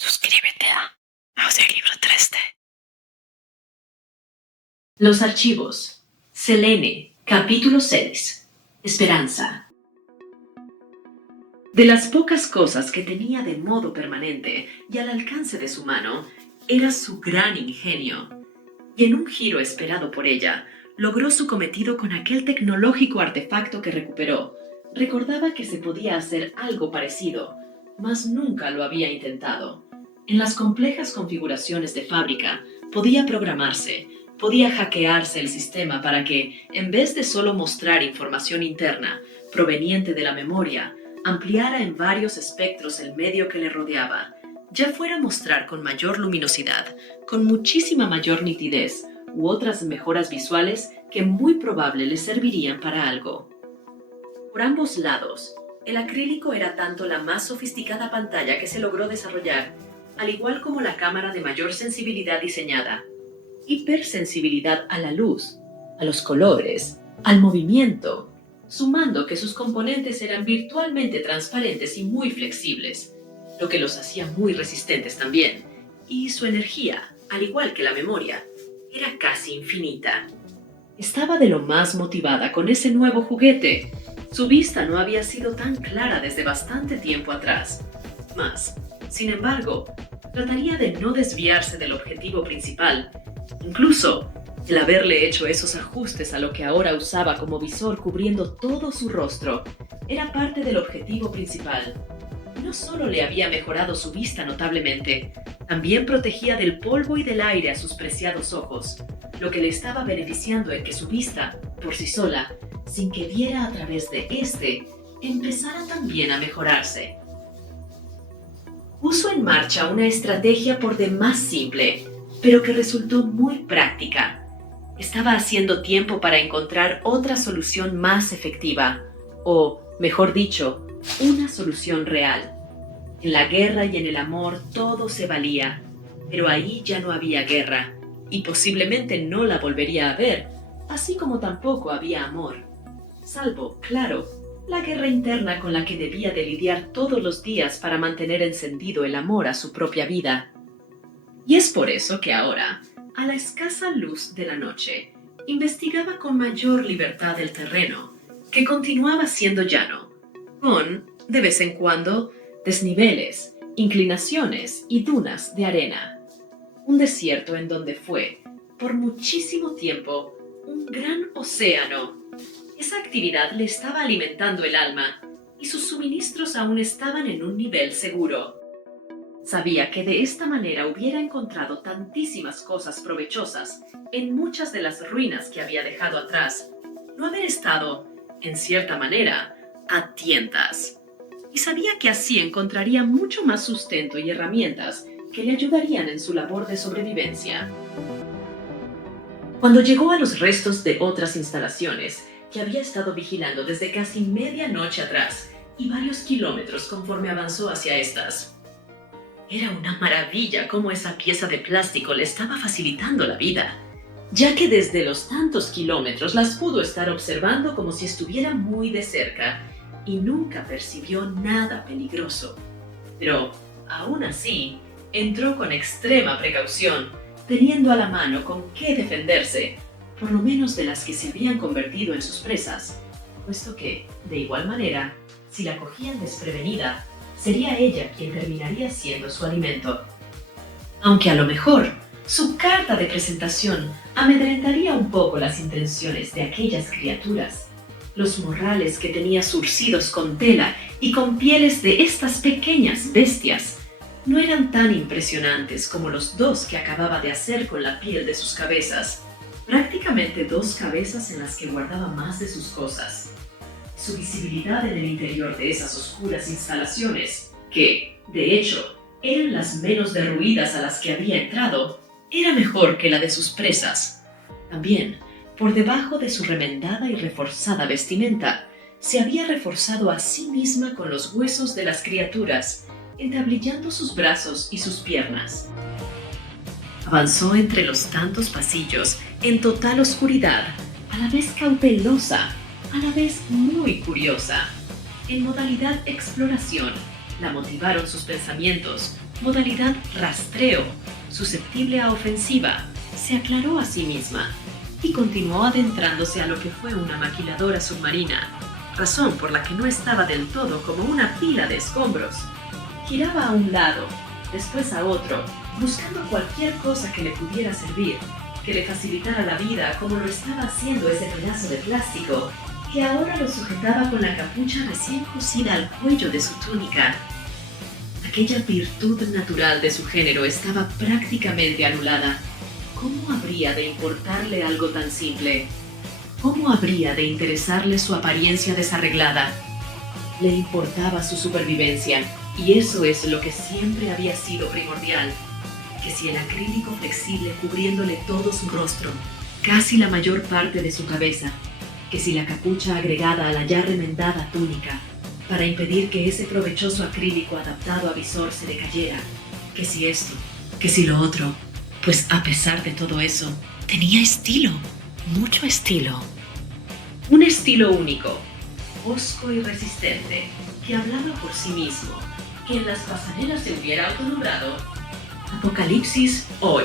Suscríbete a Audiolibro 3D. Los archivos. Selene, capítulo 6. Esperanza. De las pocas cosas que tenía de modo permanente y al alcance de su mano, era su gran ingenio. Y en un giro esperado por ella, logró su cometido con aquel tecnológico artefacto que recuperó. Recordaba que se podía hacer algo parecido, mas nunca lo había intentado. En las complejas configuraciones de fábrica, podía programarse, podía hackearse el sistema para que, en vez de solo mostrar información interna, proveniente de la memoria, ampliara en varios espectros el medio que le rodeaba, ya fuera mostrar con mayor luminosidad, con muchísima mayor nitidez, u otras mejoras visuales que muy probable le servirían para algo. Por ambos lados, el acrílico era tanto la más sofisticada pantalla que se logró desarrollar, al igual como la cámara de mayor sensibilidad diseñada. Hipersensibilidad a la luz, a los colores, al movimiento, sumando que sus componentes eran virtualmente transparentes y muy flexibles, lo que los hacía muy resistentes también, y su energía, al igual que la memoria, era casi infinita. Estaba de lo más motivada con ese nuevo juguete. Su vista no había sido tan clara desde bastante tiempo atrás. Mas, sin embargo, trataría de no desviarse del objetivo principal. Incluso, el haberle hecho esos ajustes a lo que ahora usaba como visor cubriendo todo su rostro, era parte del objetivo principal. No solo le había mejorado su vista notablemente, también protegía del polvo y del aire a sus preciados ojos, lo que le estaba beneficiando en que su vista, por sí sola, sin que viera a través de empezara también a mejorarse. Puso en marcha una estrategia por demás simple, pero que resultó muy práctica. Estaba haciendo tiempo para encontrar otra solución más efectiva, o, mejor dicho, una solución real. En la guerra y en el amor todo se valía, pero ahí ya no había guerra, y posiblemente no la volvería a ver, así como tampoco había amor. Salvo, claro, la guerra interna con la que debía de lidiar todos los días para mantener encendido el amor a su propia vida. Y es por eso que ahora, a la escasa luz de la noche, investigaba con mayor libertad el terreno, que continuaba siendo llano, con, de vez en cuando, desniveles, inclinaciones y dunas de arena. Un desierto en donde fue, por muchísimo tiempo, un gran océano. Esa actividad le estaba alimentando el alma, y sus suministros aún estaban en un nivel seguro. Sabía que de esta manera hubiera encontrado tantísimas cosas provechosas en muchas de las ruinas que había dejado atrás, no haber estado, en cierta manera, a tientas. Y sabía que así encontraría mucho más sustento y herramientas que le ayudarían en su labor de sobrevivencia. Cuando llegó a los restos de otras instalaciones, que había estado vigilando desde casi medianoche atrás y varios kilómetros conforme avanzó hacia estas. Era una maravilla cómo esa pieza de plástico le estaba facilitando la vida, ya que desde los tantos kilómetros las pudo estar observando como si estuviera muy de cerca y nunca percibió nada peligroso. Pero, aún así, entró con extrema precaución, teniendo a la mano con qué defenderse, por lo menos de las que se habían convertido en sus presas, puesto que, de igual manera, si la cogían desprevenida, sería ella quien terminaría siendo su alimento. Aunque a lo mejor, su carta de presentación amedrentaría un poco las intenciones de aquellas criaturas. Los morrales que tenía surcidos con tela y con pieles de estas pequeñas bestias no eran tan impresionantes como los dos que acababa de hacer con la piel de sus cabezas. Prácticamente dos cabezas en las que guardaba más de sus cosas. Su visibilidad en el interior de esas oscuras instalaciones, que, de hecho, eran las menos derruidas a las que había entrado, era mejor que la de sus presas. También, por debajo de su remendada y reforzada vestimenta, se había reforzado a sí misma con los huesos de las criaturas, entablillando sus brazos y sus piernas. Avanzó entre los tantos pasillos, en total oscuridad, a la vez cautelosa, a la vez muy curiosa. En modalidad exploración, la motivaron sus pensamientos, modalidad rastreo, susceptible a ofensiva, se aclaró a sí misma y continuó adentrándose a lo que fue una maquiladora submarina, razón por la que no estaba del todo como una pila de escombros. Giraba a un lado, después a otro, buscando cualquier cosa que le pudiera servir, que le facilitara la vida como lo estaba haciendo ese pedazo de plástico, que ahora lo sujetaba con la capucha recién cosida al cuello de su túnica. Aquella virtud natural de su género estaba prácticamente anulada. ¿Cómo habría de importarle algo tan simple? ¿Cómo habría de interesarle su apariencia desarreglada? Le importaba su supervivencia, y eso es lo que siempre había sido primordial. Que si el acrílico flexible cubriéndole todo su rostro, casi la mayor parte de su cabeza, que si la capucha agregada a la ya remendada túnica, para impedir que ese provechoso acrílico adaptado a visor se le cayera, que si esto, que si lo otro, pues a pesar de todo eso, Tenía estilo, mucho estilo. un estilo único, hosco y resistente, que hablaba por sí mismo, que en las pasarelas se hubiera autonombrado Apocalipsis Hoy.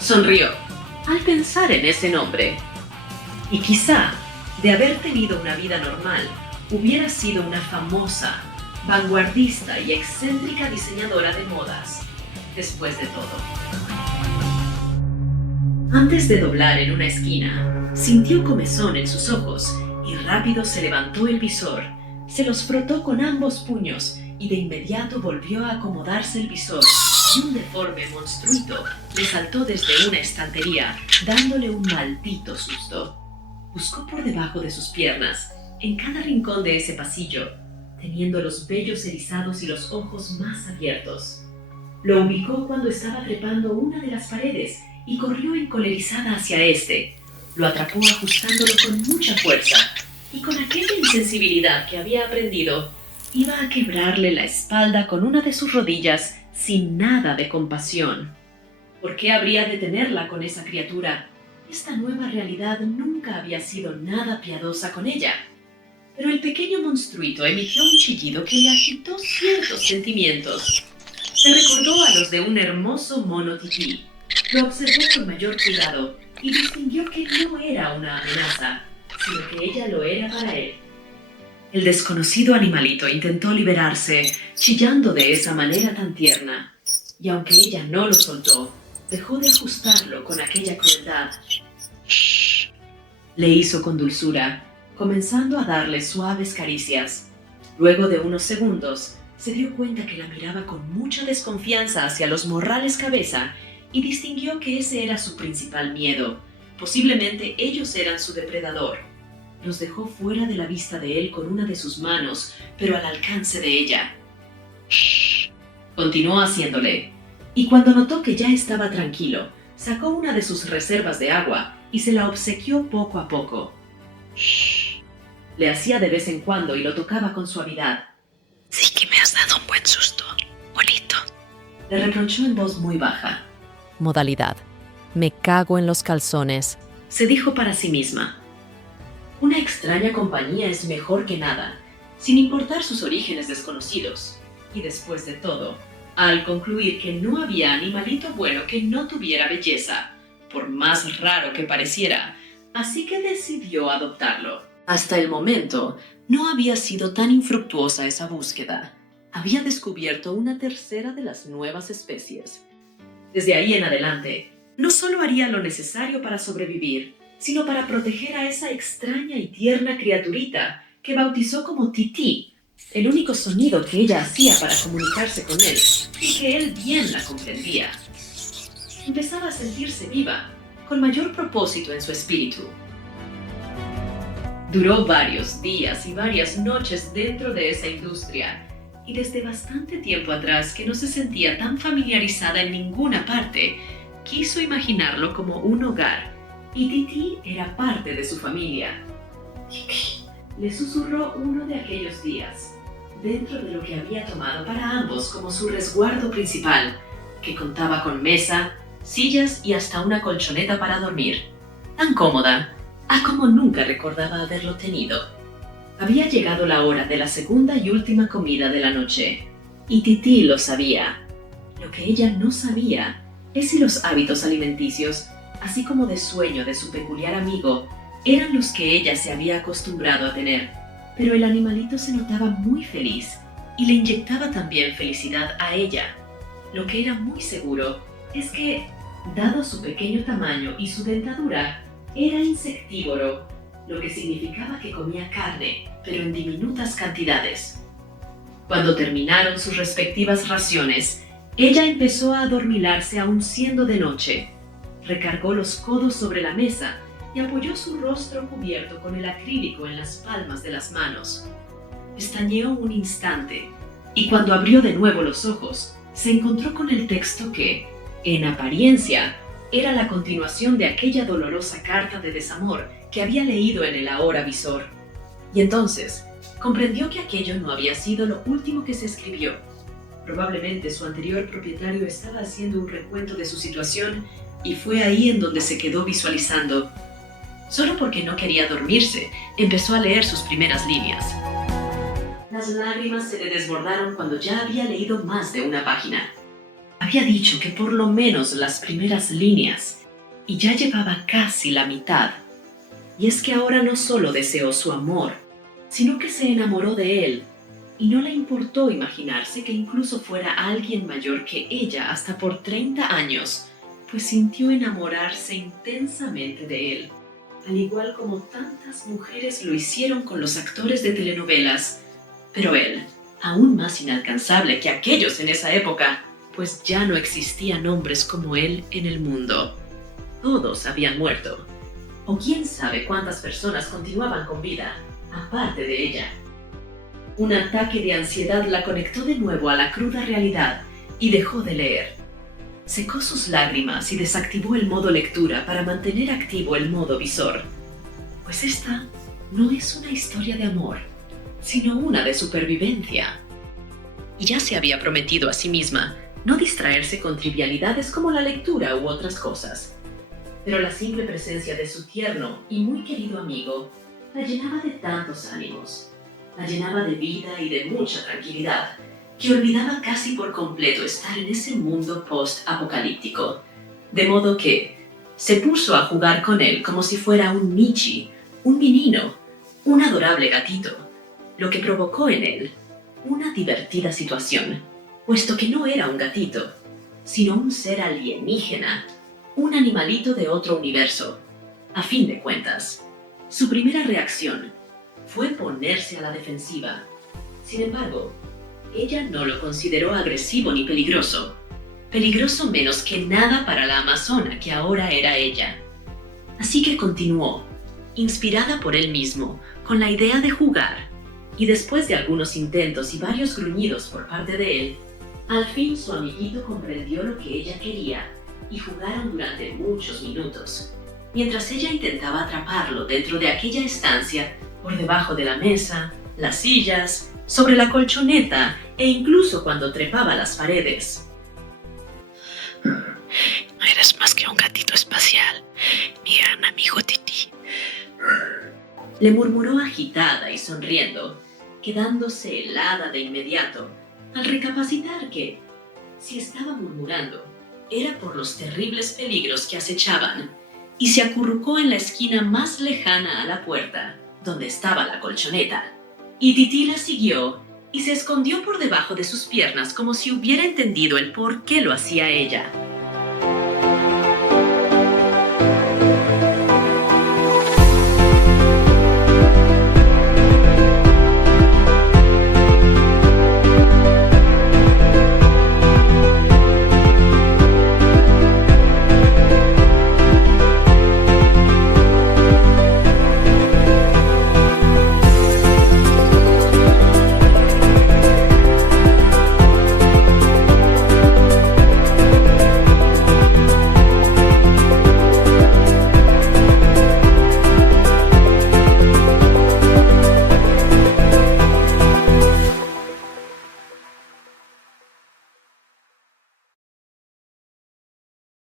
Sonrió al pensar en ese nombre. Y quizá, de haber tenido una vida normal, hubiera sido una famosa, vanguardista y excéntrica diseñadora de modas, después de todo. Antes de doblar en una esquina, sintió comezón en sus ojos y rápido se levantó el visor, se los frotó con ambos puños y de inmediato volvió a acomodarse el visor y un deforme monstruito le saltó desde una estantería, dándole un maldito susto. Buscó por debajo de sus piernas, en cada rincón de ese pasillo, teniendo los vellos erizados y los ojos más abiertos. Lo ubicó cuando estaba trepando una de las paredes y corrió encolerizada hacia este. Lo atrapó ajustándolo con mucha fuerza y con aquella insensibilidad que había aprendido, iba a quebrarle la espalda con una de sus rodillas sin nada de compasión. ¿Por qué habría de tenerla con esa criatura? Esta nueva realidad nunca había sido nada piadosa con ella. Pero el pequeño monstruito emitió un chillido que le agitó ciertos sentimientos. Se recordó a los de un hermoso mono tití. Lo observó con mayor cuidado y distinguió que no era una amenaza, sino que ella lo era para él. El desconocido animalito intentó liberarse, chillando de esa manera tan tierna, y aunque ella no lo soltó, dejó de ajustarlo con aquella crueldad. «Shh», le hizo con dulzura, comenzando a darle suaves caricias. Luego de unos segundos, se dio cuenta que la miraba con mucha desconfianza hacia los morrales cabeza y distinguió que ese era su principal miedo. Posiblemente ellos eran su depredador. Los dejó fuera de la vista de él con una de sus manos, pero al alcance de ella. «Shh», continuó haciéndole, y cuando notó que ya estaba tranquilo, sacó una de sus reservas de agua y se la obsequió poco a poco. «Shh», le hacía de vez en cuando y lo tocaba con suavidad. Sí que me has dado un buen susto. Bonito. Le reprochó en voz muy baja. Modalidad: me cago en los calzones. Se dijo para sí misma. Una extraña compañía es mejor que nada, sin importar sus orígenes desconocidos. Y después de todo, al concluir que no había animalito bueno que no tuviera belleza, por más raro que pareciera, así que decidió adoptarlo. Hasta el momento, no había sido tan infructuosa esa búsqueda. Había descubierto una tercera de las nuevas especies. Desde ahí en adelante, no solo haría lo necesario para sobrevivir, sino para proteger a esa extraña y tierna criaturita que bautizó como Tití, el único sonido que ella hacía para comunicarse con él, y que él bien la comprendía. Empezaba a sentirse viva, con mayor propósito en su espíritu. Duró varios días y varias noches dentro de esa industria, y desde bastante tiempo atrás que no se sentía tan familiarizada en ninguna parte, quiso imaginarlo como un hogar, y Tití era parte de su familia. «Tití», le susurró uno de aquellos días, dentro de lo que había tomado para ambos como su resguardo principal, que contaba con mesa, sillas y hasta una colchoneta para dormir, tan cómoda como nunca recordaba haberlo tenido. Había llegado la hora de la segunda y última comida de la noche, y Tití lo sabía. Lo que ella no sabía es si los hábitos alimenticios, así como de sueño de su peculiar amigo, eran los que ella se había acostumbrado a tener. Pero el animalito se notaba muy feliz y le inyectaba también felicidad a ella. Lo que era muy seguro es que, dado su pequeño tamaño y su dentadura, era insectívoro, lo que significaba que comía carne, pero en diminutas cantidades. Cuando terminaron sus respectivas raciones, ella empezó a adormilarse aún siendo de noche. Recargó los codos sobre la mesa y apoyó su rostro cubierto con el acrílico en las palmas de las manos. Pestañeó un instante y cuando abrió de nuevo los ojos, se encontró con el texto que, en apariencia, era la continuación de aquella dolorosa carta de desamor que había leído en el ahora visor. Y entonces, comprendió que aquello no había sido lo último que se escribió. Probablemente su anterior propietario estaba haciendo un recuento de su situación y fue ahí en donde se quedó visualizando. Solo porque no quería dormirse, empezó a leer sus primeras líneas. Las lágrimas se le desbordaron cuando ya había leído más de una página. Había dicho que por lo menos las primeras líneas, y ya llevaba casi la mitad. Y es que ahora no solo deseó su amor, sino que se enamoró de él, y no le importó imaginarse que incluso fuera alguien mayor que ella hasta por 30 años, pues sintió enamorarse intensamente de él, al igual como tantas mujeres lo hicieron con los actores de telenovelas. Pero él, aún más inalcanzable que aquellos en esa época, pues ya no existían hombres como él en el mundo. Todos habían muerto. O quién sabe cuántas personas continuaban con vida, aparte de ella. Un ataque de ansiedad la conectó de nuevo a la cruda realidad y dejó de leer. Secó sus lágrimas y desactivó el modo lectura para mantener activo el modo visor. Pues esta no es una historia de amor, sino una de supervivencia. Y ya se había prometido a sí misma no distraerse con trivialidades como la lectura u otras cosas. Pero la simple presencia de su tierno y muy querido amigo la llenaba de tantos ánimos, la llenaba de vida y de mucha tranquilidad, que olvidaba casi por completo estar en ese mundo post-apocalíptico. De modo que se puso a jugar con él como si fuera un Michi, un menino, un adorable gatito, lo que provocó en él una divertida situación, puesto que no era un gatito, sino un ser alienígena, un animalito de otro universo. A fin de cuentas, su primera reacción fue ponerse a la defensiva. Sin embargo, ella no lo consideró agresivo ni peligroso. Peligroso menos que nada para la amazona que ahora era ella. Así que continuó, inspirada por él mismo, con la idea de jugar, y después de algunos intentos y varios gruñidos por parte de él, al fin su amiguito comprendió lo que ella quería y jugaron durante muchos minutos, mientras ella intentaba atraparlo dentro de aquella estancia, por debajo de la mesa, las sillas, sobre la colchoneta e incluso cuando trepaba las paredes. No eres más que un gatito espacial, mi gran amigo Titi. Le murmuró agitada y sonriendo, quedándose helada de inmediato, al recapacitar que, si estaba murmurando, era por los terribles peligros que acechaban, y se acurrucó en la esquina más lejana a la puerta, donde estaba la colchoneta. Y Titi la siguió y se escondió por debajo de sus piernas como si hubiera entendido el por qué lo hacía ella.